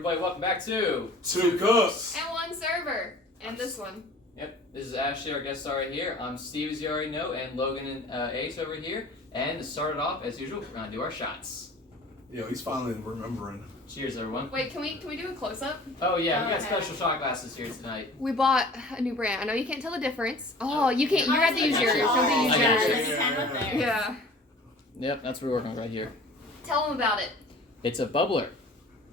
everybody, welcome back to Two Cooks And one server. And this one. Yep, this is Ashley, our guest star right here. I'm Steve, as you already know, and Logan and Ace over here. And to start it off, as usual, we're gonna do our shots. Yo, he's finally remembering. Cheers, everyone. Wait, can we do a close up? Oh yeah, we got Okay. special shot glasses here tonight. We bought a new brand. I know you can't tell the difference. Oh, you can't. You have to use yours. You have to use I got yours. yours. Yeah. Yep, that's what we're working on right here. Tell them about it. It's a bubbler,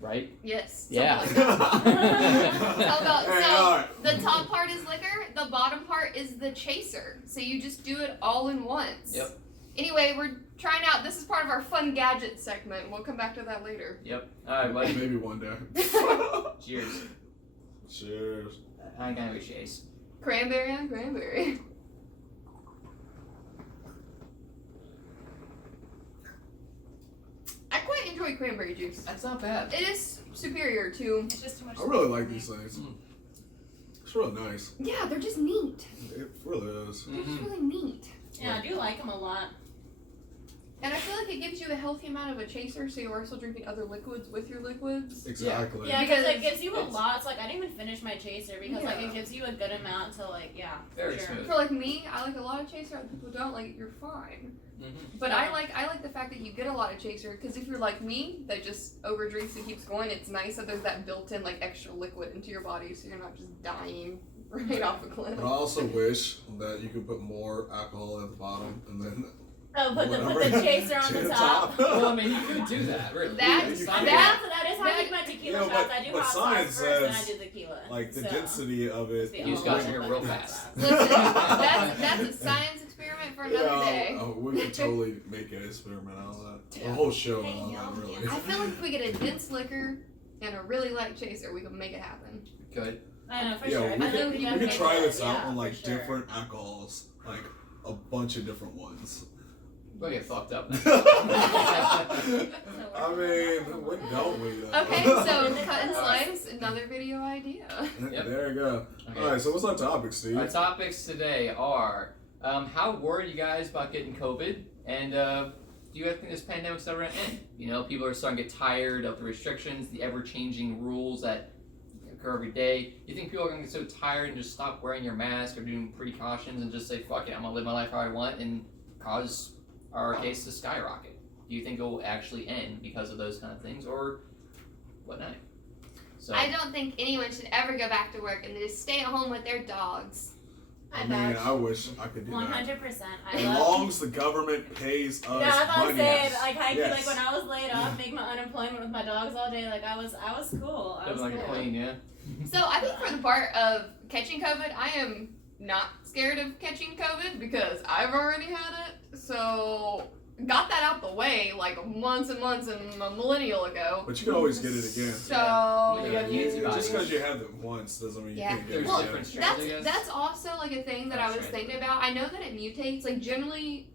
right? Yes. Yeah. something like that. How about Hey, so? alright. The top part is liquor. The bottom part is the chaser. So you just do it all in once. Yep. Anyway, we're trying out. This is part of our fun gadget segment. We'll come back to that later. Yep. Alright, buddy. Maybe one day. Cheers. Cheers. I ain't gonna reach Ace. Cranberry on cranberry. I quite enjoy cranberry juice. That's not bad. It is superior to. It's just too much. I really like these things. It's really nice. Yeah, they're just neat. It really is. They're just Mhm. really neat. Yeah, I do like them a lot. And I feel like it gives you a healthy amount of a chaser, so you're also drinking other liquids with your liquids. Exactly. Yeah, because it Because gives you a it's- lot. It's like I didn't even finish my chaser because like Yeah. it gives you a good amount to like Very for sure. smooth. For like me, I like a lot of chaser. Other people don't. Like you're fine. Mm-hmm. But I like the fact that you get a lot of chaser because if you're like me, that just overdrinks and keeps going. It's nice that there's that built-in like extra liquid into your body, so you're not just dying right off a cliff. But I also wish that you could put more alcohol at the bottom and then Oh, put the whatever. chaser on the top. Well, I mean, you could do that, really. That- It's you not can. bad. That is how I do my tequila Yeah, shots. but- I do but hot science sauce first, then I says, do tequila. like the So, density of it's it. the You just got only here one real like fast. that. Listen, that's a science experiment for another day. We could totally make an experiment out of that. A whole show Hey, out y'all, of that, really. I feel like if we get a dense liquor and a really light chaser, we can make it happen. Good. I know for Yeah, sure. we I could, think we we can could make try it, this out yeah, on for like sure. different alcohols, like a bunch of different ones. We'll get fucked up. I mean, when don't we though? Okay, so cut and slice, another video idea. Yep. There you go. Okay. Alright, so what's our topic, Steve? Our topics today are how worried are you guys about getting COVID, and do you guys think this pandemic's ever gonna end? You know, people are starting to get tired of the restrictions, the ever-changing rules that occur every day. You think people are gonna get so tired and just stop wearing your mask or doing precautions and just say, fuck it, I'm gonna live my life how I want, and cause our case to skyrocket? Do you think it will actually end because of those kind of things, or whatnot? So, I don't think anyone should ever go back to work and just stay at home with their dogs. I mean, I wish I could do that. 100%. I As love. long as the government pays us Yeah, that's what I'm money. saying. Like I Yes. like when I was laid off, make my unemployment with my dogs all day. Like I was cool. I was living like a cool. queen, yeah. So I think for the part of catching COVID, I am not scared of catching COVID because I've already had it. So got that out the way like months and months and a millennial ago. But you can always get it again. So Yeah, you got the antibodies. Just because you have it once doesn't mean you Yeah. can't get it There's Well, again. different strains, I guess. that's also like a thing that I was That's right. thinking about. I know that it mutates. Like generally,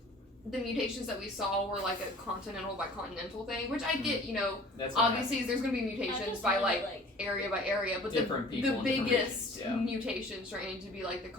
the mutations that we saw were like a continental by continental thing, which I get. You know, That's what obviously there's going to be I mutations just by really, like area by area, but Different people the in different biggest regions, yeah. mutation strain to be like the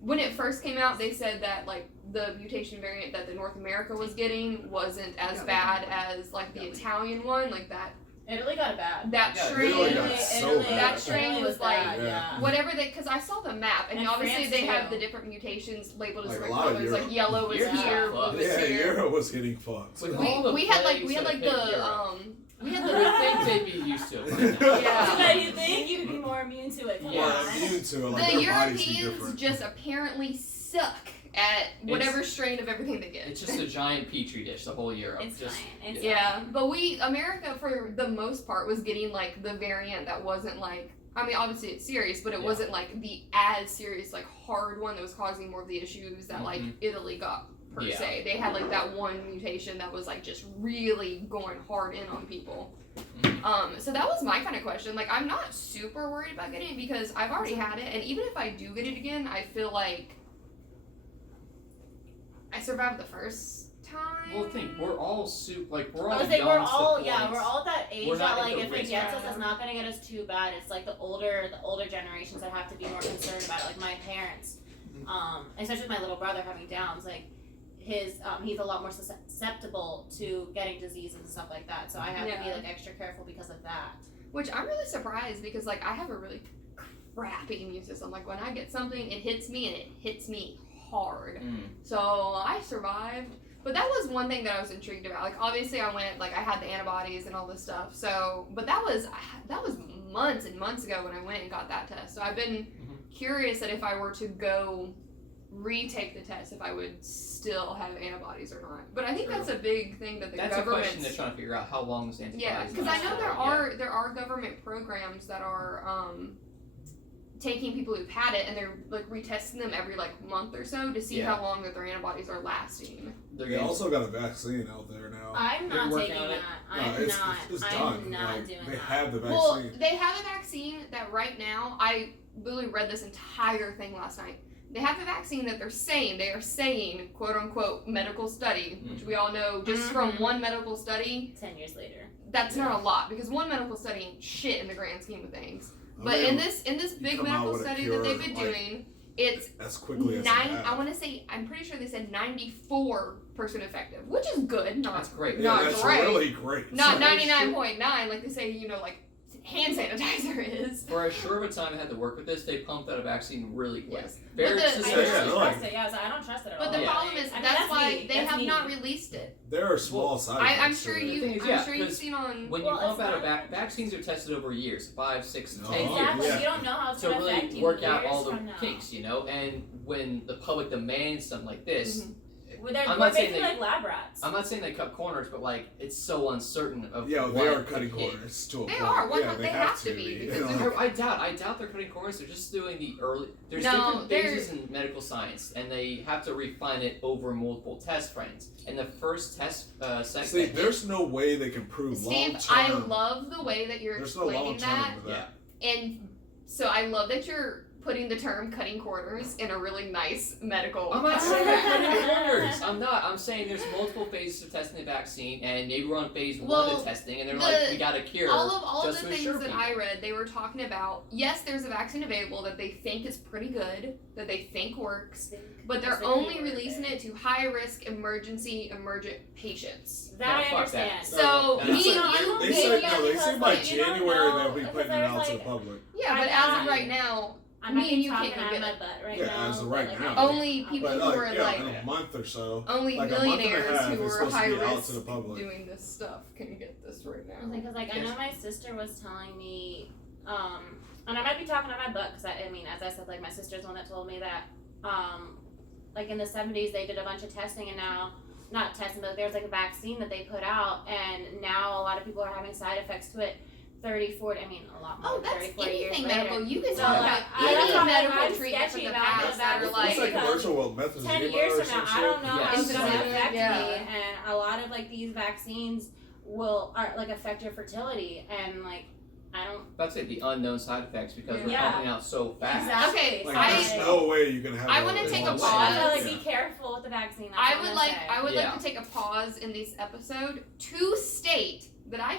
when it first came out, they said that like the mutation variant that the North America was getting wasn't as bad as like the Italian one, like that Italy got it bad. that Yeah, strain. Italy got so bad. That strain Italy was like bad, yeah. whatever they, because I saw the map, and And obviously France, they too. have the different mutations labeled as Like a different lot of colors. Europe. Like yellow was Europe's here, got blue fucked. was Yeah, here. Europe was getting fucked. With all the We had plagues like that the hit Europe. we had You the would think they'd be used to it by now. Yeah. So you think you'd be more immune to it? Come Yeah. on. Immune to it, like the their bodies be Europeans different. just apparently suck at whatever strain of everything they get. It's just a giant petri dish, the whole Europe. It's just, fine. It's Yeah, but America for the most part was getting like the variant that wasn't like, I mean obviously it's serious, but it Yeah. wasn't like the as serious like hard one that was causing more of the issues that like Mhm. Italy got per Yeah. se. They had like that one mutation that was like just really going hard in on people. Mhm. So that was my kind of question. Like I'm not super worried about getting it because I've already had it, and even if I do get it again, I feel like I survived the first time. Well, think we're all we're all I was like, young we're to the all point. we're all at that age We're not that at like the if it risk gets us, bracket. it's not gonna get us too bad. It's like the older generations that have to be more concerned about it. Like my parents, especially with my little brother having Downs, like his he's a lot more susceptible to getting diseases and stuff like that. So I have to be Yeah. like extra careful because of that. Which I'm really surprised because like I have a really crappy immune system. Like when I get something, it hits me and it hits me hard. So I survived. But that was one thing that I was intrigued about. Like obviously I went, like I had the antibodies and all this stuff. So, but that was months and months ago when I went and got that test. So I've been curious that if I were to go retake the test, if I would still have antibodies or not. But I think that's a big thing that the That's a government's... question they're trying to figure out, how long those antibodies Yeah, because I last know for. there are government programs that are taking people who've had it and they're like retesting them every like month or so to see how long that their antibodies are lasting. They also got a vaccine out there now. I'm They're not working taking on that. it? It's I'm done. not Like, doing they that. have the vaccine. Well, they have a vaccine that right now, I literally read this entire thing last night. They have a vaccine that they are saying, quote unquote, medical study, which we all know just from one medical study, 10 years later. that's not a lot because one medical study ain't shit in the grand scheme of things. I But mean, in this big come out medical with a study cure, that they've been like, doing, it's as quickly as I want to say, I'm pretty sure they said 94% effective, which is good. That's great. Not that's great. really great. Not So- 99.9 like they say, like hand sanitizer is. For as short of a time I had to work with this, they pumped out a vaccine really quick. Yes. Very But the- I suspicious. don't Yeah, trust like- it. Yeah, so I don't trust it at all. But the Yeah. problem is I mean, that's why me. they That's have me. not released it. There are small side effects. I'm to sure it. The thing is, I'm sure you've 'cause seen on. When you Well, pump it's out a not- vaccines are tested over years, 5, 6, 10 Oh, Exactly. years. yeah. You don't know how it's To going to affect really you work years out all the from now. kinks, and when the public demands something like this, Well, they're, I'm we're not saying basically they- like lab rats. I'm not saying they cut corners, but like it's so uncertain of Yeah, what they are could cutting hit. corners to a They point. are. Yeah, They have to be, because you know. I doubt they're cutting corners. They're just doing the early. There's No, different they're- phases in medical science, and they have to refine it over multiple test frames. And the first test segment. See, there's no way they can prove long Steve, term. I love the way that you're There's no long explaining term that, with that. and so I love that you're putting the term "cutting corners" in a really nice medical. I'm not saying they're cutting corners. I'm not. I'm saying there's multiple phases of testing the vaccine, and maybe we're on phase 1 of Well, the testing, and they're the- like, we got a cure. all of just the to things assure that people. I read, they were talking about. Yes, there's a vaccine available that they think is pretty good, that they think works, but they're only releasing it to high risk emergent patients. That No, I fuck that. understand. So That's me like- and you, They me said and no. you, They because, said by like, you don't January know, they'll be because putting it there's, out to the like- public. yeah, I'm but as not- of right now, I'm me not and you talking can't go out get my it. butt right Yeah, now. as of but, right like, now. only people But who are in like a month or so, only like a month and a millionaires half, who it's are supposed to high be out risk to the public. doing this stuff can get this right now. Because I know my sister was telling me, and I might be talking out my butt because I mean, as I said, like my sister's the one that told me that, like in the 70s they did a bunch of testing and now, not testing, but there's like a vaccine that they put out and now a lot of people are having side effects to it 30, 40, I mean a lot more Oh, than that's 30, 40 years anything later. medical. You can So, talk like, about I any don't know, medical I'm treatment from sketchy the about it, past that are about like. It's like because commercial with methazine 10 years or from some now, I shit. don't know how it's Yes. going to affect Yeah. me, and a lot of like these vaccines are like affect your fertility, and like I don't. That's it. The unknown side effects because we're Yeah. pumping out so fast. Exactly. Okay, Like, I- there's no way you can have. I wanna take a long pause. I feel life. like be careful with the vaccine. That's I all would I'm like gonna say. I would Yeah. like to take a pause in this episode to state that I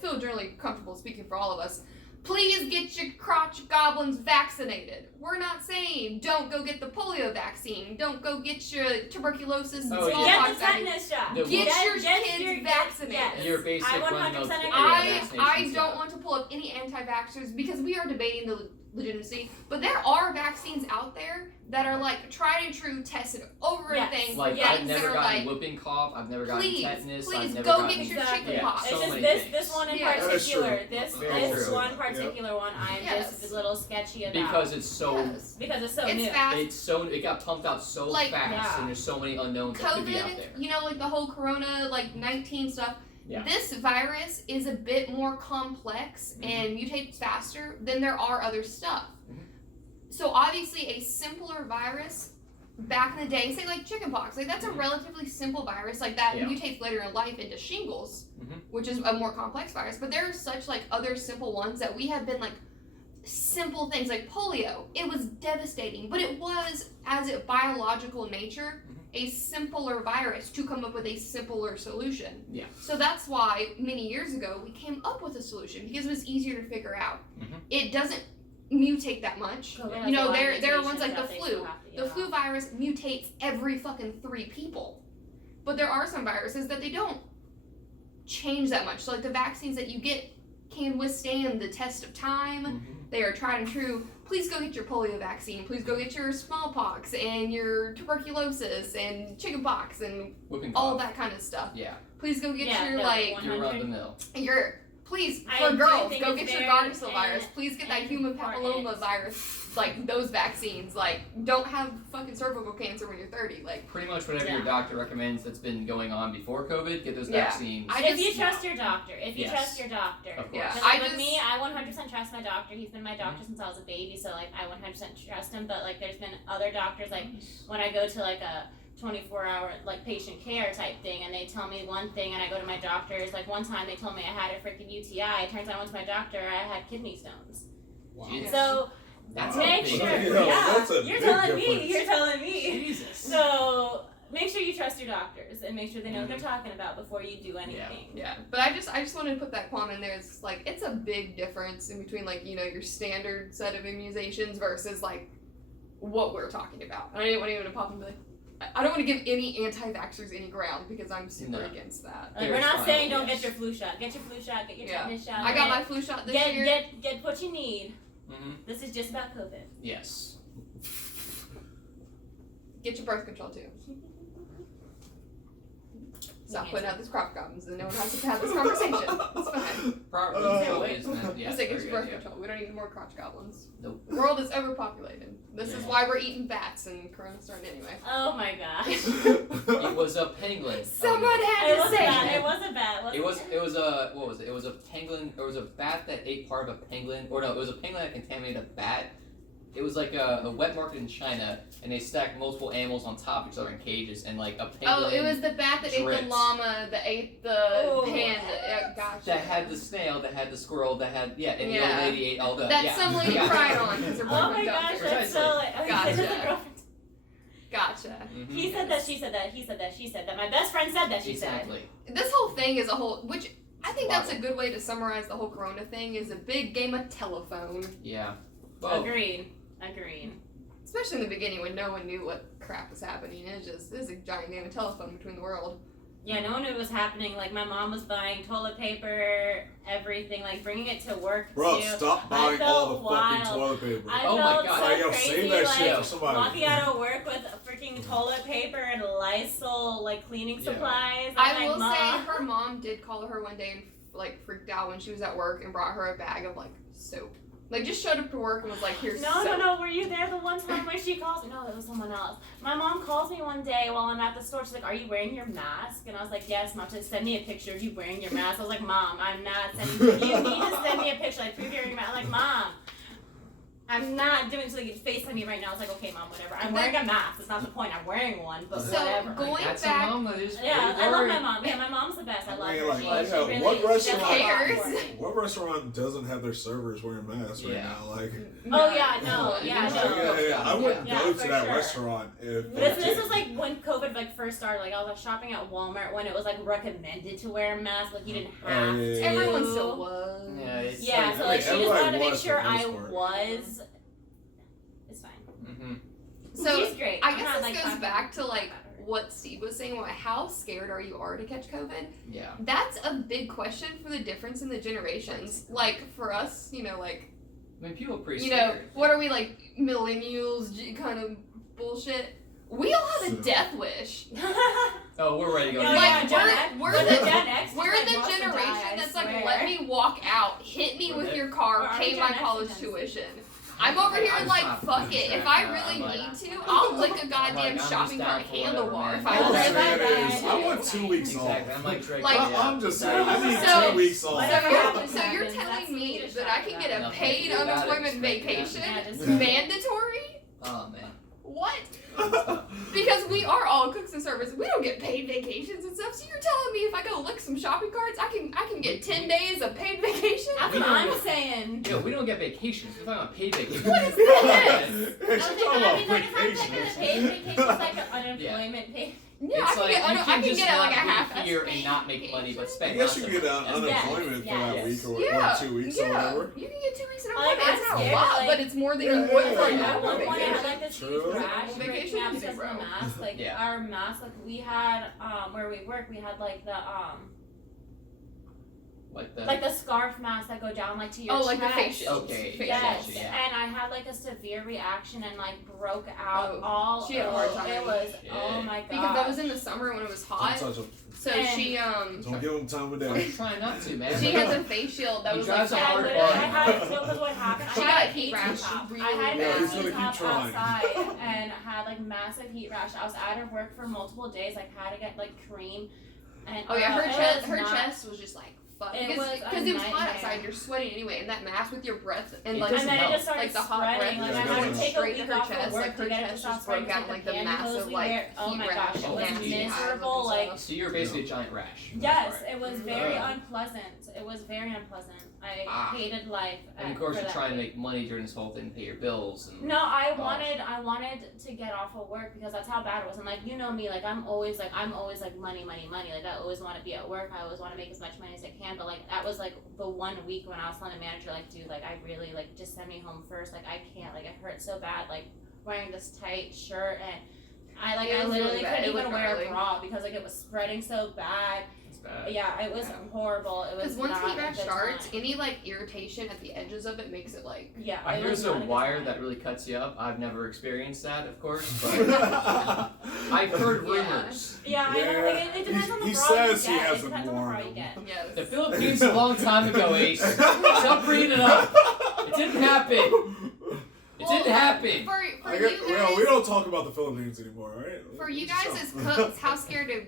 feel generally comfortable speaking for all of us. Please get your crotch goblins vaccinated. We're not saying don't go get the polio vaccine. Don't go get your tuberculosis and Oh, yeah. Get smallpox the vaccine. tetanus shot. The- Get your kids vaccinated. Yes. Your basic I run-of-the-mill 100% agree. area I vaccinations, don't yeah. want to pull up any anti-vaxxers because we are debating the legitimacy, but there are vaccines out there that are like tried and true, tested over Yes. things. Like Yeah, I've things never that are gotten like, whooping cough. I've never gotten please, tetanus. please I've never go gotten get your Exactly. chicken Yeah, pox. It's so just many this things. one in Yeah. That is particular. true. This Very this true. one Yep. particular one I'm Yes. just a little sketchy about because it's so Yes. because it's so It's new. fast. it got pumped out so Like, fast, yeah. and there's so many unknowns that could be out there. COVID, you know, like the whole Corona, like 19 stuff. Yeah. This virus is a bit more complex Mhm. and mutates faster than there are other stuff. Mhm. So obviously, a simpler virus back in the day, say like chickenpox, like that's a Mhm. relatively simple virus, like that Yeah. mutates later in life into shingles, Mhm. which is a more complex virus. But there are such like other simple ones that we have been like simple things like polio. It was devastating, but it was as a biological nature a simpler virus to come up with a simpler solution. Yeah. So that's why many years ago we came up with a solution because it was easier to figure out. Mhm. It doesn't mutate that much. COVID Yeah. has You know, a lot of there are ones mutations like the that they flu. still have to get The flu off. virus mutates every fucking 3 people. But there are some viruses that they don't change that much. So like the vaccines that you get can withstand the test of time. Mhm. They are tried and true. Please go get your polio vaccine. Please go get your smallpox and your tuberculosis and chickenpox and Whooping all cough. that kind of stuff. Yeah, Please go get Yeah, your no, like 100. you're run of the mill. your please I for do girls think go it's get your very Gardasil virus. Please get that and human important. papilloma virus, like those vaccines. Like don't have fucking cervical cancer when you're 30. Like Pretty much whatever Yeah. your doctor recommends that's been going on before COVID, get those Yeah. vaccines. I If just- you trust your doctor, if you Yes. trust your doctor. Of course. Yeah. Because, I like, with just- me, I 100% trust my doctor. He's been my doctor since I was a baby, so like I 100% trust him. But like, there's been other doctors, like when I go to like a 24-hour like patient care type thing, and they tell me one thing, and I go to my doctor's. Like one time, they told me I had a freaking UTI. It turns out I went to my doctor, I had kidney stones. Wow. Jesus. So That's make a sure, big Yeah, that's a you're big telling me, difference. you're telling me. Jesus. So make sure you trust your doctors and make sure they know what they're talking about before you do anything. yeah, but I just wanted to put that qualm in there. It's like it's a big difference in between like your standard set of immunizations versus like what we're talking about. And I didn't want anyone to pop and be like, I don't want to give any anti-vaxxers any ground because I'm super No. against that. Like, we're There's not fine, saying don't yes. get your flu shot. Get your flu shot. Get your Yeah. tetanus shot. I got my flu shot this year. Get what you need. Mm-hmm. This is just about COVID. Yes. Get your birth control too. Stop putting out these crop goblins and no one has to have this conversation. It's fine. Proper Oh. is meant. Yeah, Just say get very your birth good, yeah. control. We don't need more crotch goblins. Nope. The world is overpopulated. This is Yeah. why we're eating bats and Corona's starting anyway. Oh my gosh. It was a penguin. Someone had It to was a say bat. it. It was a bat. Wasn't It was a what was it? It was a penguin. It was a bat that ate part of a penguin. Or no, it was a penguin that contaminated a bat. It was like a wet market in China, and they stacked multiple animals on top of each other in cages, and like a penguin Oh, it was the bat that ate the dripped. llama, that ate the Oh. panda. Yeah, gotcha. that had the snail, that had the squirrel, that had and the Yeah. old lady ate all the That yeah. some lady yeah. cried on because her Oh my boyfriend gosh, dumped her. that's so like, okay, Gotcha. that's a girlfriend. Gotcha. Mhm. He said that, she said that, he said that, she said that. My best friend said that, she said. Exactly. This whole thing is a whole, which I think that's a Wow. good way to summarize the whole Corona thing, is a big game of telephone. Yeah. Well, Agreed. Especially in the beginning when no one knew what crap was happening. It was a giant game of telephone between the world. Yeah, no one knew it was happening. Like, my mom was buying toilet paper, everything, like, bringing it to work, Bro, too. stop I buying all the felt fucking wild. toilet paper. I Oh my felt God. so Like, yo, crazy, save that like, shit for somebody. walking out of work with freaking toilet paper and Lysol, like, cleaning Yeah. supplies. I'm I like, will Mom. say her mom did call her one day and like freaked out when she was at work and brought her a bag of like soap. Like just showed up to work and was like, "Here's soap." No, were you there the one time when she calls me? No, that was someone else. My mom calls me one day while I'm at the store. She's like, "Are you wearing your mask?" And I was like, "Yes, Mom." She said, "Send me a picture of you wearing your mask." I was like, "Mom, I'm not sending you. Need to send me a picture. Like, prove you're wearing your mask." I'm like, "Mom, I'm not doing so. You FaceTime me right now." I was like, "Okay, Mom, whatever. I'm wearing a mask. It's not the point. I'm wearing one, but So, whatever." going That's back- a mom that is Yeah, pretty I love worried. my mom. Yeah, my mom's the best. I love Man, her. like, She yeah, really, what she does restaurant- a lot Cares? for me. What restaurant doesn't have their servers wearing masks right Yeah. now? Like, Oh yeah, no, You yeah, can no. check it out. I wouldn't Yeah, go for to that sure. restaurant if. This was like when COVID like first started. Like I was like shopping at Walmart when it was like recommended to wear a mask. Like you didn't Oh, have yeah, to. yeah, Everyone still was. Yeah, it's Yeah, like, so like she just everybody wanted to make was for sure the I most part. was. It's fine. mm-hmm. So She's great. I I'm guess not, this like, goes talking back to like about her. what Steve was saying about how scared are you to catch COVID. Yeah. That's a big question for the difference in the generations. Like for us, like I mean, people are pretty you know, scared. what are we like millennials kind of bullshit? We all have a death wish. Oh, we're ready to go. No, to Like, yeah, Gen X- we're but the- Gen X We're like, the wants to generation die, I that's like, swear. let me walk out, hit me We're with the- your car, Or are pay we my Gen X or college Gen Z? tuition. I'm over here I'm like, not fuck fucking it. If track I now. really I'm like- need to, I'll lick a I'm goddamn like, I'm just shopping down cart for whatever, handlebar man. if All I I'm really saying need is, to. I want 2 weeks Exactly. off. I'm like Drake. Like, yeah. I'm just saying, I need So- 2 weeks off. So Whatever you're, happens, so you're happens. That's telling what we me need to that talk I can get about. a Nothing paid about it, unemployment just make it vacation? Yeah, just- Mandatory? Oh man. What? Because we are all cooks and servers. We don't get paid vacations and stuff. So you're telling me if I go lick some shopping carts, I can get 10 days of paid vacation? That's We what don't I'm get- saying. Yo, we don't get vacations. We're talking about paid vacations. What is that? She's Okay, talking I about mean, like, if I'm taking a vacations. paid vacation, it's like an unemployment pay. Yeah, It's I can like get, you I can can just get it like a not half be here and not make money, but I spend. guess you lots can of get money. unemployment for that yes. week or Yeah, 2 weeks yeah. or whatever. You can get 2 weeks in a Like, month. That's I'm not a scared, lot, like- but it's more than Yeah, you would for a yeah, At one normal point, I had vacation. like this huge True. rash Vacation breaking out is because of the zero. mask. Like Yeah. our mask, like we had where we work, we had like the like the scarf masks that go down like to your chest. like the face shields. Okay, Face Yes, shields. yeah. and I had like a severe reaction and like broke out Oh, all. she had a hard time. It was Shit. oh my god. Because that was in the summer when it was hot. Don't touch him. So And- she Don't give him time of I'm day. trying not to, man. she has a face shield that He was drives like a Yeah, hard literally, I bar. had because what happened? She I got had a heat a rash top. really I had bad. a He's gonna heat keep top trying. outside and had like massive heat rash. I was out of work for multiple days. Like had to get like cream. And Oh yeah, her it chest, was her not- chest was just like fuck. It Because was a it was hot nightmare. outside, you're sweating anyway, and that mask with your breath and It like And doesn't then it help. just started Like the hot spreading. breath Like Yeah, I it had to goes take a straight to week her off chest, of work like to her get it to chest stop just broke spreading. out, like the massive we like wear. Oh heat my rash gosh, it all was down to the eyes and miserable. Like stuff. So you're basically a giant rash. yes, That's right. it was very Ugh. unpleasant. It was very unpleasant. I Ah. hated life. And of course, for you're that trying to week. make money during this whole thing, pay your bills. And No, I Oh. wanted to get off of work because that's how bad it was. And like you know me, like I'm always like money. Like I always want to be at work. I always want to make as much money as I can. But like that was like the 1 week when I was telling the manager like, dude, like I really like just send me home first. Like I can't. Like it hurts so bad. Like wearing this tight shirt and I It I was really literally bad. couldn't It even was wear gnarly. a bra because like it was spreading so bad. it's bad. Yeah, it was Yeah. horrible. It was Because once not heat a rash good starts, time. any like irritation at the edges of it makes it like. Yeah, I it hear was there's a not good wire time. that really cuts you up. I've never experienced that, of course, but I've heard Yeah. rumors. Yeah, I know. Like, it depends on the He bra says you he get. hasn't It depends on the worn bra you them. get. Yes. The Philippines a long time ago, Ace. Stop bringing it up. It didn't happen. It didn't happen. For I you get, guys, we don't talk about the Philippines anymore, right? for you So- guys as cooks, how scared of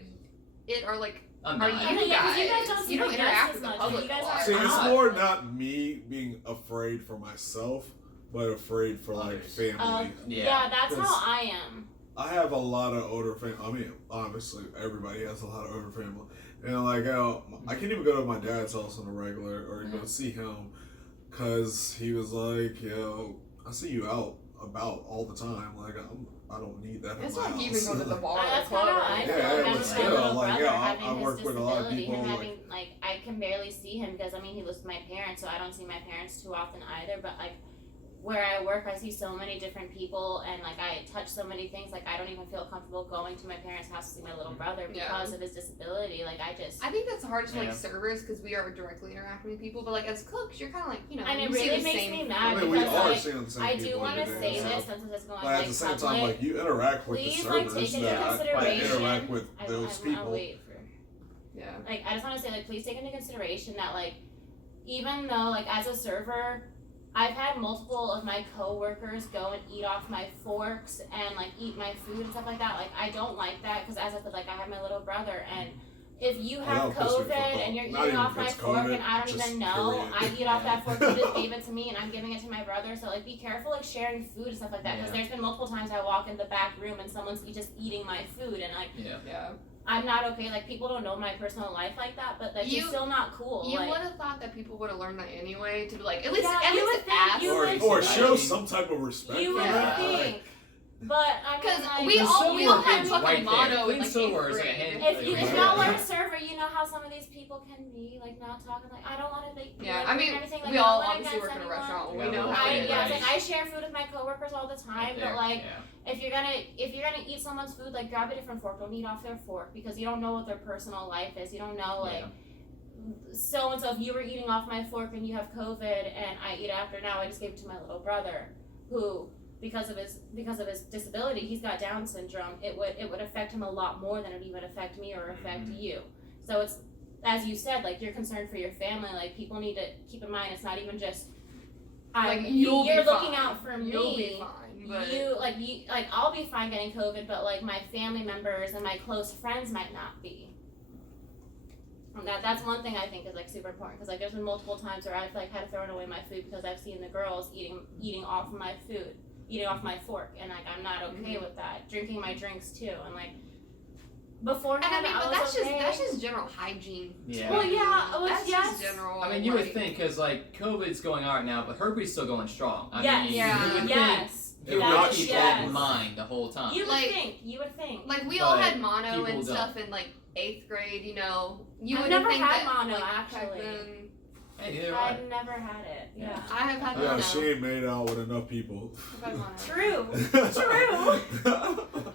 it are like I'm Are not. you I mean, yeah, 'cause you guys guys- don't see you don't the interact guests with as the much. public You guys a lot. are See, it's not. more not me being afraid for myself, but afraid for like Others. family. Yeah, that's Because- how I am. I have a lot of older family. I mean, obviously, everybody has a lot of older family, and like I can't even go to my dad's house on a regular or go see him, cause he was like, yo, I see you out about all the time. Like I don't need that. it's in my not house. even going to the bar or That's club. kind of or how I anything. feel. Yeah, Like, but I'm my still, little like, brother yeah, I having his work with a lot of disability, people, him like- having like I can barely see him because I mean he lives with my parents, so I don't see my parents too often either. But like where I work, I see so many different people, and like I touch so many things. Like I don't even feel comfortable going to my parents' house to see my little brother Yeah. because of his disability. Like I just. I think that's the hardest for like Yeah. servers because we are directly interacting with people, but like as cooks, you're kind of like And it you see really the makes same me food. mad I mean, we because, are like, seeing the same I people do want to every say day, so- this since it's going But at like the same public. time, like you interact with Please, the like, servers take into that consideration. interact with I those wanna people. wait for. Yeah. Like I just want to say like please take into consideration that like even though like as a server I've had multiple of my coworkers go and eat off my forks and like eat my food and stuff like that. Like I don't like that because as I said, like I have my little brother and if you have that pisses me COVID the fuck off. and you're Not eating even off if my it's fork COVID, and I don't just even know, period. I eat off that fork, you just gave it to me and I'm giving it to my brother. So like be careful like sharing food and stuff like that because Yeah. there's been multiple times I walk in the back room and someone's just eating my food and like Yeah. Yeah. I'm not okay. Like people don't know my personal life like that, but that's You- just still not cool. You like, would have thought that people would have learned that anyway to be like at least Yeah, at you least would think ask. you would Or think. show some type of respect. you for would Yeah. that. think, but I mean, Because like, we The all silverware had pig's fucking right mono there. in Clean like silverware is 8th like a grade. hand- if you like, if right y'all there. were a server, you know how some of these people can be like not talking. Like I don't want to be. Yeah, like, I mean, anything, like, we all no one obviously work against in a anyone. restaurant. Yeah, We know well, how I, it is. yeah, Right. it's like I share food with my coworkers all the time, Right there. but like yeah. if you're gonna eat someone's food, like grab a different fork. Don't eat off their fork because you don't know what their personal life is. You don't know like. Yeah. So and so, if you were eating off my fork and you have COVID and I eat after now, I just gave it to my little brother, who because of his disability, he's got Down syndrome. It would affect him a lot more than it would even affect me or affect Mhm. you. So it's as you said, like you're concerned for your family. Like people need to keep in mind, it's not even just Like you're you're looking out for me. You'll be fine. But you I'll be fine getting COVID, but like my family members and my close friends might not be. And that's one thing I think is like super important because like there's been multiple times where I've like had to throw away my food because I've seen the girls eating off my food, eating off my fork, and like I'm not okay Mhm. with that. Drinking my drinks too, and like and beforehand I mean, but was that's okay. just general hygiene. Yeah. Well, yeah, well, That's yes. just general. I mean, you would like- think because like COVID's going on right now, but herpes still going strong. I Yes. mean, Yeah. you would think Yes. you would That not is keep yes. that in mind the whole time. You would Like- think. You would think. Like we all But had mono people and don't. stuff in like 8th grade. You know, you I've would never think had that, mono, like, back actually. then- Hey, neither have I. I've never had it. Yeah. I have had Yeah, mono. she ain't made out with enough people. I've had mono. True. True.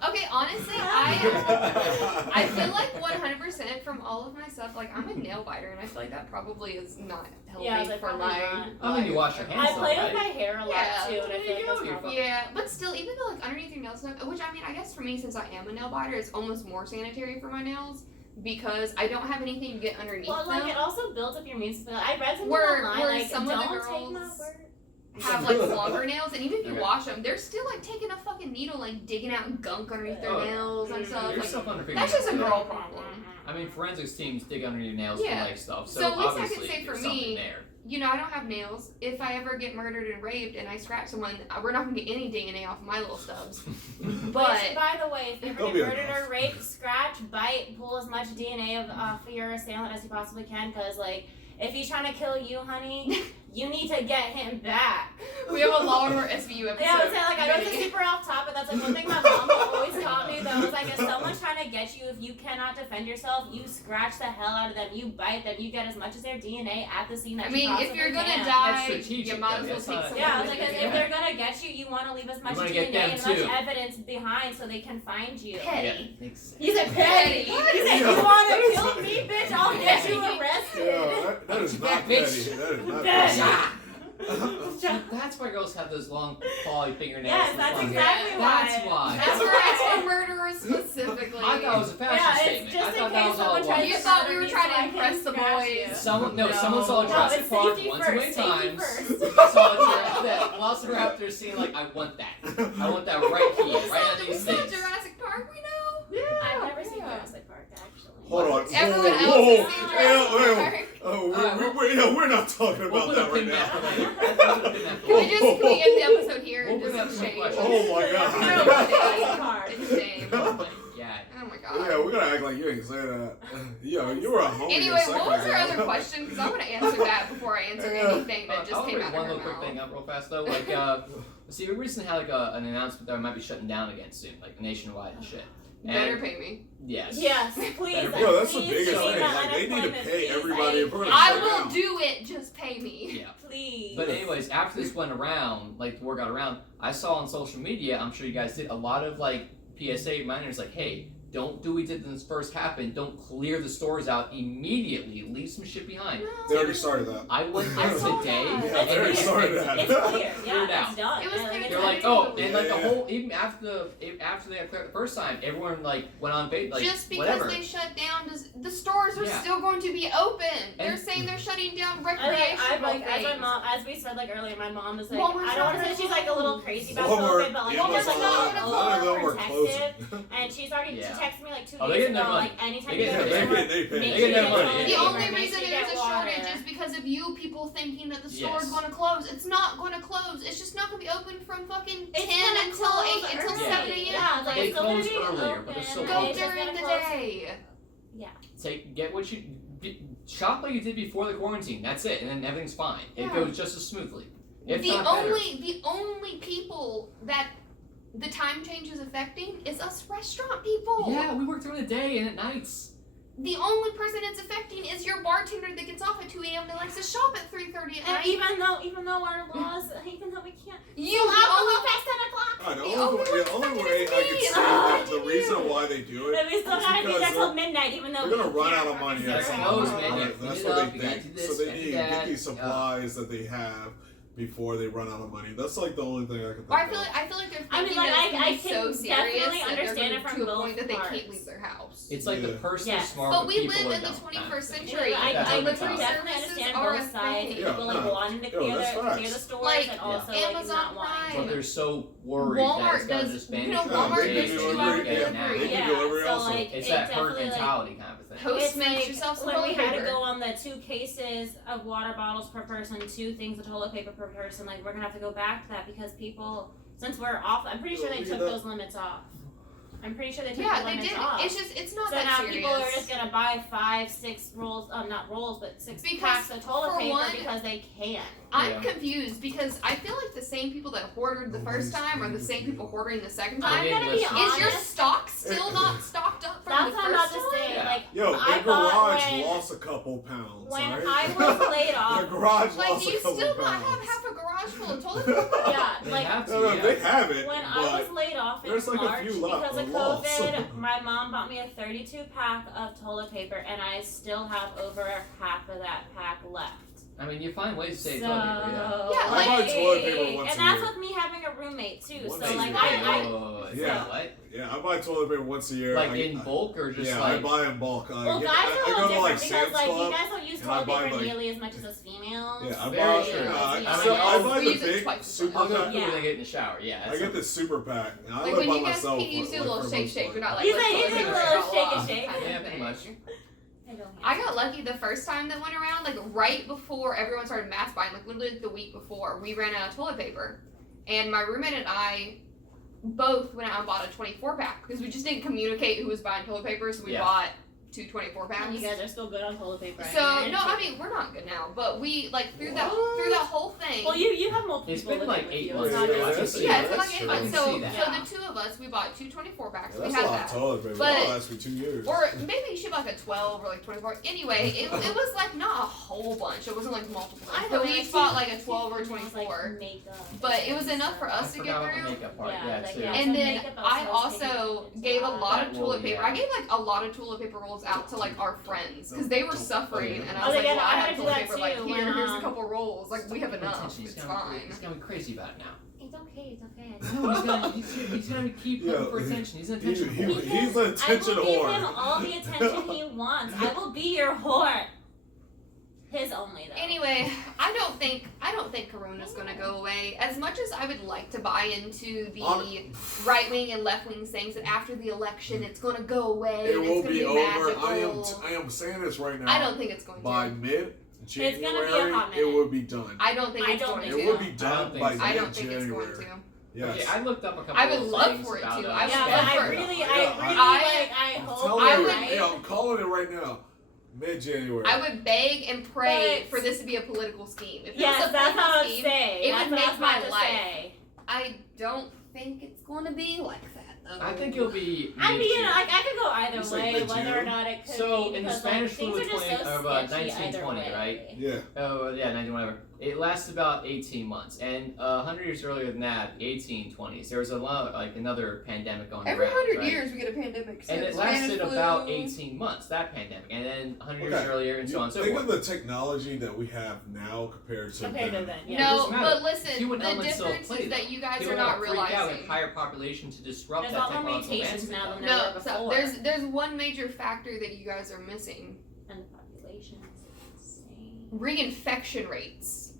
Okay, honestly, I feel like 100% for from all of my stuff, like I'm a nail biter, and I feel like that probably is not healthy Yeah, I was like, for probably my. not. I mean, you wash your hands. I play though, with right? my hair a lot Yeah, too, and I there feel you like go, that's you're probably. Yeah, but still, even though like underneath your nails, which I mean, I guess for me, since I am a nail biter, it's almost more sanitary for my nails because I don't have anything to get underneath Well, like them. it also builds up your immune system. I read something Where online like some of the don't take my girls word. have like longer nails, and even if you Okay. wash them, they're still like taking a fucking needle, like digging out gunk underneath their Oh, nails and stuff. There's Like, stuff under that's just a fingernails. girl problem. I mean, forensics teams dig under your nails Yeah. for like stuff. So, So at least I can obviously, say for there's something me, there. You know, I don't have nails. If I ever get murdered and raped and I scratch someone, we're not gonna get any DNA off of my little stubs. But Which, by the way, if you ever They'll get be murdered enough. or raped, scratch, bite, pull as much DNA off of your assailant as you possibly can, because like if he's trying to kill you, honey, you need to get him back. we have a Law and Order SVU episode. Yeah, I was saying, like, I know it's ready. super off topic. That's like one thing my mom always taught me, though. Was like, if someone's trying to get you, if you cannot defend yourself, you scratch the hell out of them, you bite them, you get as much as their DNA at the scene that I you mean, if possibly you're gonna can. die, That's strategic, you might as though. well That's take not- someone. Yeah, I was with like, you. 'cause if they're gonna get you, you want to leave as much wanna DNA get them and as much too. evidence behind so they can find you. Petty. Yeah, makes sense. You said petty. Petty. You said Yeah. you want to That is kill not- me, bitch? I'll get you Petty. arrested. Yeah, that is not Bitch. petty. That is not Bitch. petty. See, that's why girls have those long, clawy fingernails. Yes, and that's stuff. exactly That's why. why. That's where it's for murderers specifically. I thought it was a fashion Yeah, it's statement. just I in thought that case was all someone it tries was. You to thought we murder were me trying so to I can impress the scratch boys. you. Someone No. saw No, Jurassic it's Park safety once too many first, safety times. first. Saw that Velociraptor scene like, I want that. I want that right here, right on We these saw things. Jurassic Park, we know. I've never seen Yeah. Jurassic Park, actually. Hold on. Everyone Whoa, else has seen whoa, Jurassic whoa. Park. Oh, Alright, we're not talking We'll about put that a right pin now. back later. We'll put a pin back Can we later. just can we end the episode here and We'll just bring up some shame? questions. Oh my No, god. Jurassic Park. It's shame. Oh my God. Oh my god. Yeah, we're gonna act like you ain't say that. Yo, you were a homie. Anyway, a second what was your ago. other question? Because I want to answer that before I answer anything that I'll just came bring out one of her little quick mouth. thing up real fast though. Like, see, we recently had like an announcement that we might be shutting down again soon, like nationwide and shit. Better And pay me. yes. Yes, please. Better- Yo, that's the please biggest pay thing. my Like, they need to unemployment, pay please. everybody if we're gonna I shut will down. do it. Just pay me. Yeah. Please. But anyways, after this went around, like the word got around, I saw on social media, I'm sure you guys did, a lot of like PSA reminders like, hey, don't do what we did when this first happened. Don't clear the stores out immediately. Leave some shit behind. They already started that. I went I there saw today. that. Yeah, and they already it's- started that. It's clear. Cleared Yeah, out. it's done. It was Yeah, cleared They're out. like, oh, and like the Yeah. whole, even after they got cleared the first time, everyone like went on bait, like Just because whatever. they shut down, the stores are Yeah. still going to be open. They're And- saying they're shutting down I recreational like, as my things. mom, as we said like earlier, my mom is like, Walmart's I don't want to not say she's like a little crazy about Walmart, COVID, but like Walmart's she's like not a open. none of them were overprotective. closing. And she's already, Yeah. she texted me like 2 Oh, they days getting their ago, money. like anytime They you getting go to their the money. store, They pay. make They sure get their you money. get The Yeah. only make reason sure you there's get a shortage water. is because of you people thinking that the store's Yes. going to close. It's not going to close. It's just not going to be open from fucking 10 It's gonna until close 8 until early. 7 a.m. Yeah, it's like They it's still gonna close be earlier, open. but they're still Go closed. It's just during gonna the close. day. Get what you shop like you did before the quarantine. That's it, and then everything's fine. It Yeah. goes just as smoothly. If The not better. only people that the time change is affecting is us restaurant people. Yeah, we work during the day and at nights. The only person it's affecting is your bartender that gets off at 2 a.m. and likes to shop at 3:30 at And night. even though our laws, even though we can't, You sell alcohol only past 10 o'clock. The The only only way I thing can is see me. the reason why they do it But we still is gotta be because there till they're- midnight, even though they're gonna we run can't out of money because at It's they're some closed, point. man. Right, You that's clean what it up, they you gotta think. do this, So they gotta do need to get that. these supplies that they have before they run out of money. That's like the only thing I can think Or I of. feel like they're thinking I mean, like, that it's gonna I be so can serious definitely that understand they're it gonna from to a both point that they parts. can't leave their house. It's like the Yeah. person Yes. smart, But we people live are in the dumb, 21st kind of thing. century. I That's Delivery what I'm definitely services understand are a both sides. thing. Yeah, People no. like wanting to Yo, clear that's the facts. stores Like, and also like Amazon not wanting. Prime. But they're so worried that Walmart it's gonna does- just you vanish know, from Walmart the does days, 2-hour you get it delivery. now. They can Yeah, delivery so also. like It's it that herd definitely, like, mentality kind of a thing. Postmates like yourself some when we toilet had to paper. go on the 2 cases of water bottles per person, 2 things of toilet paper per person. Like we're gonna have to go back to that because people, since we're off, I'm pretty sure they Look at took that. those limits off. I'm pretty sure they took Yeah, the they limits did. off. It's not So that now serious. people are just gonna buy 5, 6 rolls, not rolls, but 6 Because packs of toilet for paper one- because they can. I'm Yeah. confused because I feel like the same people that hoarded the first time are the same people hoarding the second time. I'm gonna be Listen. Is your honest. stock still not stocked up from That's the what I'm about first to time? say. Yeah. Like Yo, I their thought garage when- lost a couple pounds. when alright? I was laid off, their garage Like, lost do you a couple still pounds. not have half a garage full of toilet paper? yeah, They like have to, No, yeah. they have it, when but I was laid off, off in There's like a March few left, because of lost. COVID. My mom bought me a 32 pack of toilet paper, and I still have over half of that pack left. I mean, you find ways to save So, toilet paper, yeah. Yeah, I buy toilet paper once and a that's year. with me having a roommate too. Once So a like year. Oh, Yeah. what? Yeah, I buy toilet paper once a year. Like in bulk or just yeah, like? I buy in bulk. Well, guys I are a go little to like different because Sam's like you Club. guys don't use and I toilet buy, paper like- nearly as much as us females. Yeah, I Very buy. true. I buy We the use it big twice a super I'll go pack. through when Yeah. I get in the shower. Yeah. I that's get the super pack. And I Like live when by you guys myself. pee, you just do a like, little for shake most shake. part. You're not like You let's say you go do a here, little go shake and off shake. kind of Yeah, pretty thing. much. I don't I got lucky the first time that went around, like right before everyone started mass buying, like literally the week before, we ran out of toilet paper. And my roommate and I both went out and bought a 24 pack because we just didn't communicate who was buying toilet paper, so we Yeah. bought two 24 And packs. you guys are still good on toilet paper. So no, I mean we're not good now, but we like through that whole thing. well, you have multiple. It's been living like with 8 you. months It's not ago. just I can you. see yeah, that. it's been like That's 8 true. months. I So can see that. so the two of us we bought two 24 packs. Yeah, we that's had a lot that. of toilet paper. But- That'll last me 2 years. Or maybe she bought like a 12 or like 24. Anyway, it was like not a whole bunch. It wasn't like multiple. I But know, we like, each bought like a she- 12 or she has, 24. Like, makeup But it was and enough for stuff. us I to get forgot about the through. makeup part. Yeah, Yeah, like, too. yeah. And So then makeup I also also takes gave a time. lot of Well, toilet paper. yeah. I gave like a lot of toilet paper rolls out to like our friends because they were suffering, and I Oh, was like, yeah, well, no, I I have had to do toilet that paper. Like too here, when, here's a couple rolls. Like we have Pay enough. attention. It's He's fine. going crazy about it now. It's okay. It's okay. No, he's gonna keep Yeah, looking for attention. He's an attention he- whore. he's an attention I will whore. give him all the attention he wants. I will be your whore. His only though. Anyway, I don't think Corona's gonna go away. As much as I would like to buy into the right wing and left wing sayings that after the election it's gonna go away It and will it's gonna be be over. magical. I am saying this right now. I don't think it's going By to. mid It's gonna be a January, hot it minute. will be done. I don't think I it's don't going think It to. will be I don't done think by so. I don't mid think it's going January. to. Yes. Okay, I looked up a couple I would of love things for it about, to. uh, I would Yeah, love but for I it. really, Yeah, I I'm hope. telling I you, would- hey, I'm calling it right now. Mid January. I would beg and pray But- for this to be a political scheme. If it Yes, was a that's political how I would scheme, say. it That's would what I make was my about to life. say. I don't think it's going to be like that though. I think it'll be. I mean, mid-June. like I could go either You say way, mid-June? whether or not it could So, be. in the because, Spanish like, things flu are just 20 so of, sketchy either 1920, way. right? Yeah. Oh, yeah, 19 whatever. It lasts about 18 months. And 100 years earlier than that, 1820s, there was a lot, like another pandemic going Every around. 100 right? years we get a pandemic. So And it Spanish lasted flu. about 18 months, that pandemic. And then 100 years Okay. earlier, and so on and so Think forth. of the technology that we have now compared to Okay, then. then. Yeah. No, doesn't matter. but listen, Human the elements still difference play, is that you guys People are not freak out realizing. an entire population to disrupt There's that a lot more technological mutations now advancement. than there No, were so before. there's one major factor that you guys are missing: And the population is insane. reinfection rates.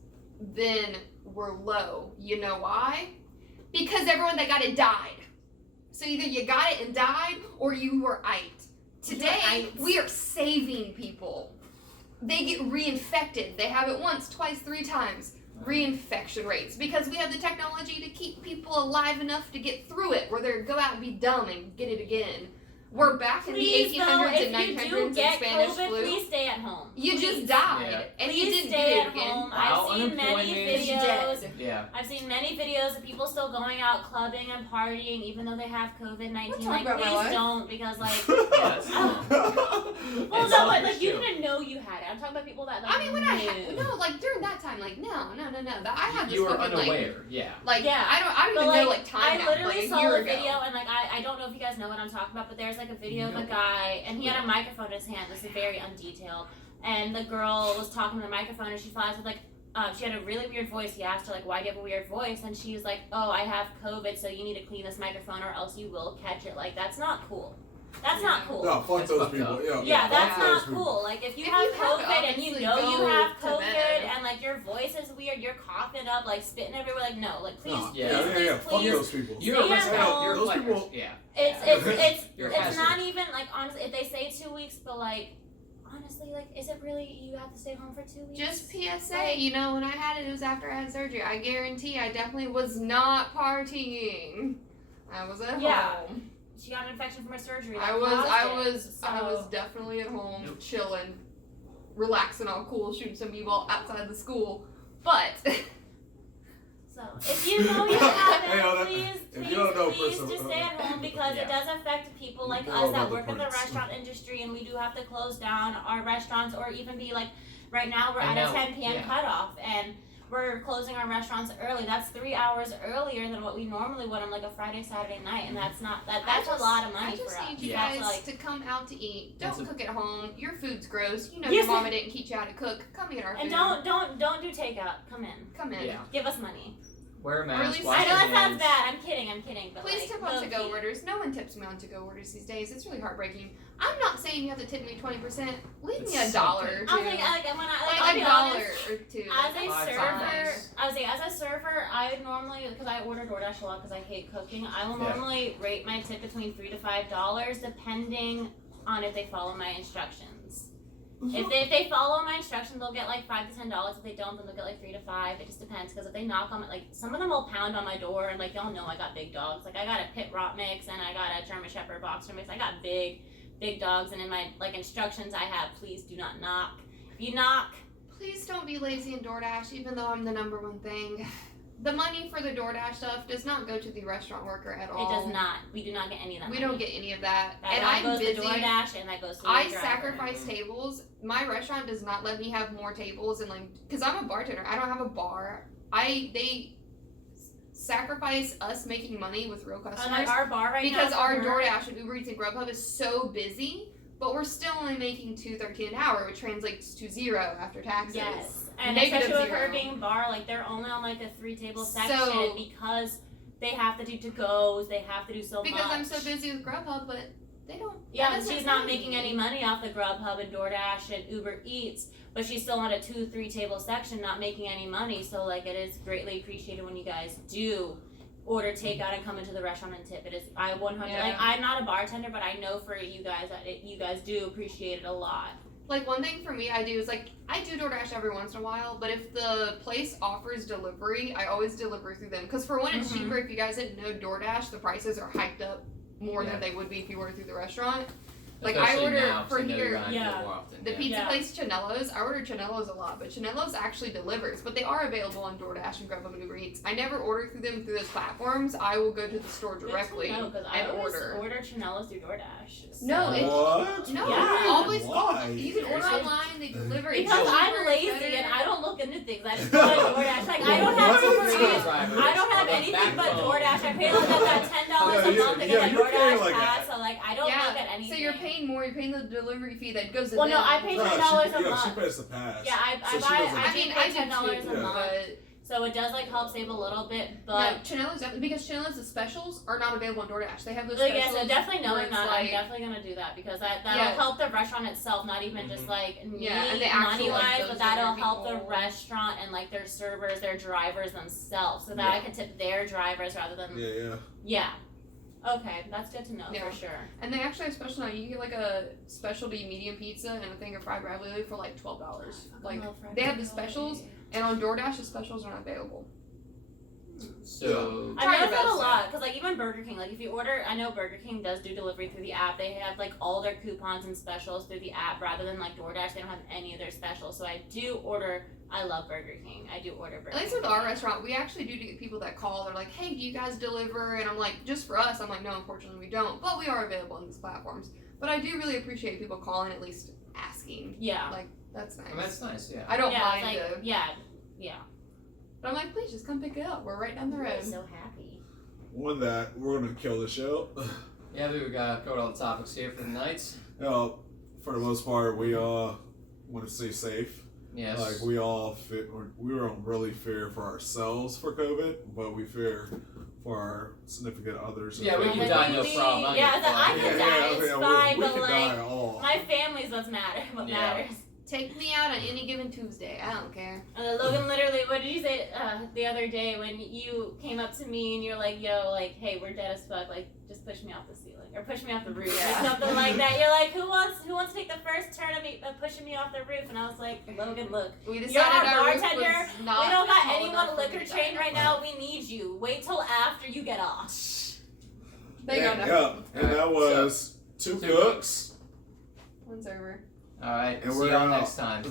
Then were low. You know why? Because everyone that got it died. So either you got it and died, or you were it. Today we are saving people. They get reinfected. They have it once, twice, 3 times. Reinfection rates, because we have the technology to keep people alive enough to get through it, where they go out and be dumb and get it again. We're back in Please, the though, 1800s if and you 1900s do in get Spanish COVID, flu. please stay at home. You Please. just died, Yeah. and Please you didn't stay get at it again. home. Wow, I've seen many unemployment. videos. Dead. Yeah. I've seen many videos of people still going out clubbing and partying even though they have COVID-19. We'll talk Like, about my please life. don't, because like, Yes. well, It's no, but selfish, like you too. didn't know you had it. I'm talking about people that like I mean, when I knew. no, like during that time, like no. That I had this You were fucking unaware, yeah. like Yeah, I don't But even like, know like time I now, literally like a saw year a ago. video, and like I don't know if you guys know what I'm talking about, but there's like a video of No. a guy, and he had a microphone in his hand. This is very undetailed, and the girl was talking to the microphone, and she flies with like. She had a really weird voice. He asked her like, "Why do you have a weird voice?" And she was like, "Oh, I have COVID, so you need to clean this microphone, or else you will catch it." Like, that's not cool. That's not cool. No, fuck That's those fucked people. up. fuck Yeah, that's those not people. cool. Like, if you If have you have it, COVID and you obviously know you go have to COVID bed. and like your voice is weird, you're coughing up, like spitting everywhere, like no, like please, No, please, yeah, please, Fuck please. those people. You're a Stay risk at factor. home. You're a Those flight people- risk. Yeah. It's You're a it's hazard. not even like honestly. If they say 2 weeks, but like honestly, like is it really you have to stay home for 2 weeks? Just PSA, you know, when I had it, it was after I had surgery. I guarantee I definitely was not partying. I was at Yeah. home. she got an infection from her surgery. I that was caused it, definitely at home, Nope. chilling, relaxing, all cool, shooting some b-ball outside the school. But So if you know you have Hey, hold on. it, If you don't know, please Priscilla, just stay at home because Yeah. it does affect people like You us know that about the work in the pranks. restaurant industry, and we do have to close down our restaurants or even be like right now we're I at a know, 10 p.m. yeah. cutoff, and we're closing our restaurants early. That's 3 hours earlier than what we normally would on like a Friday, Saturday night, and that's not that's a lot of money I just for us. need you Yeah. guys to come out to eat. Don't It's a- cook at home. Your food's gross. You know Yes. your mama didn't teach you how to cook. Come eat our And food. don't do takeout. Come in. Come in. Yeah. Give us money. Wear a Or at mask. least- Wash I know your that sounds hands. bad. I'm kidding. But Please like, tip on to-go low-key. orders. No one tips me on to-go orders these days. It's really heartbreaking. I'm not saying you have to tip me 20%. Leave me It's $1 or something. two. I was like when I like I'll $1 be honest, or two. as a Five server, times. I was like, as a server, I would normally, because I order DoorDash a lot because I hate cooking, I will Yeah. normally rate my tip between $3 to $5 depending on if they follow my instructions. If they follow my instructions, they'll get like $5 to $10. If they don't, then they'll get like $3 to $5. It just depends. Because if they knock on it, like some of them will pound on my door, and like y'all know, I got big dogs. Like I got a pit rot mix, and I got a German Shepherd boxer mix. I got big dogs, and in my like instructions, I have please do not knock. If you knock, Please don't be lazy in DoorDash, even though I'm the #1 thing. The money for the DoorDash stuff does not go to the restaurant worker at all. it does not. We do not get any of that. We money. don't get any of that. That And all I'm goes busy. to DoorDash, and that goes to I the driver. sacrifice tables. My restaurant does not let me have more tables, and like, cause I'm a bartender. I don't have a bar. They sacrifice us making money with real customers Unlike our bar right now. because our for- DoorDash and Uber Eats and Grubhub is so busy. But we're still only making $2.13 an hour, which translates to 0 after taxes. Yes, and Negative especially with her 0. being bar, like they're only on like a 3-table So- section because they have to do to-goes, they have to do so Because much. I'm so busy with Grubhub, but they don't. Yeah, that and doesn't she's not pay making me. any money off the Grubhub and DoorDash and Uber Eats, but she's still on a 2-3 table section, not making any money. So like, it is greatly appreciated when you guys do order takeout and come into the restaurant and tip. It is I 100 Yeah. like I'm not a bartender, but I know for you guys that you guys do appreciate it a lot. Like, one thing for me I do is like, I do DoorDash every once in a while, but if the place offers delivery, I always deliver through them. Because for one, it's Mhm. cheaper. If you guys didn't know, DoorDash, the prices are hiked up more Yeah. than they would be if you ordered through the restaurant. Like, I Especially order now, 'cause for I know you're here, gonna have to do it Yeah. more often, the yeah. pizza Yeah. place Chanello's. I order Chanello's a lot, but Chanello's actually delivers. But they are available on DoorDash and Grubhub and Uber Eats. I never order through them through those platforms. I will go to the store directly No, because I and always order. order Chanella's through DoorDash. So. No, it- What? No, Yeah. always. Why? You can order Seriously? online. They deliver. It's Because I'm cheaper, lazy it's better. and I don't look into things. I just go on DoorDash. Like I don't have What? Uber Eats. I don't have On the anything but backbone. DoorDash. I pay like that $10 a Yeah, month to yeah, get a you're paying DoorDash like pass. that. So like I don't Yeah, look at anything. So you're paying more. You're paying the delivery fee that goes to Well, them. no, I pay No, $10 she, a yeah, month. she pays the pass. Yeah, I So she buy. doesn't- I I mean, do I pay do $10 too, a month, but so it does like help save a little bit. no, But Chanello's definitely because Chanello's specials are not available on DoorDash. They have those like, specials. yeah, so definitely where knowing it's that, I'm like- definitely gonna do that because that'll Yeah. help the restaurant itself, not even just like me Yeah, and the actual, money like, wise, those but that'll other help the people. restaurant and like their servers, their drivers themselves, so that I Yeah. can tip their drivers rather than Yeah. yeah. Okay, that's good to know Yeah. for sure. And they actually have special now. You can get like a specialty medium pizza and a thing of fried ravioli for like $12. Like, I love fried they have the ravioli. specials, and on DoorDash the specials are not available. So I Try know your that a best, lot because like even Burger King, like if you order, I know Burger King does do delivery through the app. They have like all their coupons and specials through the app rather than like DoorDash. They don't have any of their specials. So I do order. I love Burger King. I do order Burger At least King. with our restaurant, we actually do get people that call. They're like, "Hey, do you guys deliver?" And I'm like, "Just for us." I'm like, "No, unfortunately, we don't, but we are available on these platforms." But I do really appreciate people calling, at least asking. Yeah. Like, that's nice. I mean, that's nice, yeah. I don't yeah, mind like, though. yeah. But I'm like, please just come pick it up. We're right down the road. I'm so happy. One that we're gonna kill the show. Yeah, we got covered all the topics here for the night. For the most part, we want to stay safe. Yes. Like we all we don't really fear for ourselves for COVID, but we fear for our significant others. Yeah, we Yeah, can like, die, no we- problem. I yeah, get so I fine. can die, it's fine, we but, can like, die all. My family's what Yeah. matters. Take me out on any given Tuesday. I don't care. Logan, literally, what did you say the other day when you came up to me and you're like, "Yo, like, hey, we're dead as fuck. Like, just push me off the ceiling or push me off the roof Yeah. or something like that." You're like, "Who wants to take the first turn of me pushing me off the roof?" And I was like, "Logan, look, We You're decided our our roof bartender. was not we don't got tall anyone enough for liquor me to trained die. right now. We need you. Wait till after you get off." They got yeah, nothing. and that was two Two cooks. One's over. All right. And See we're y'all out. next time.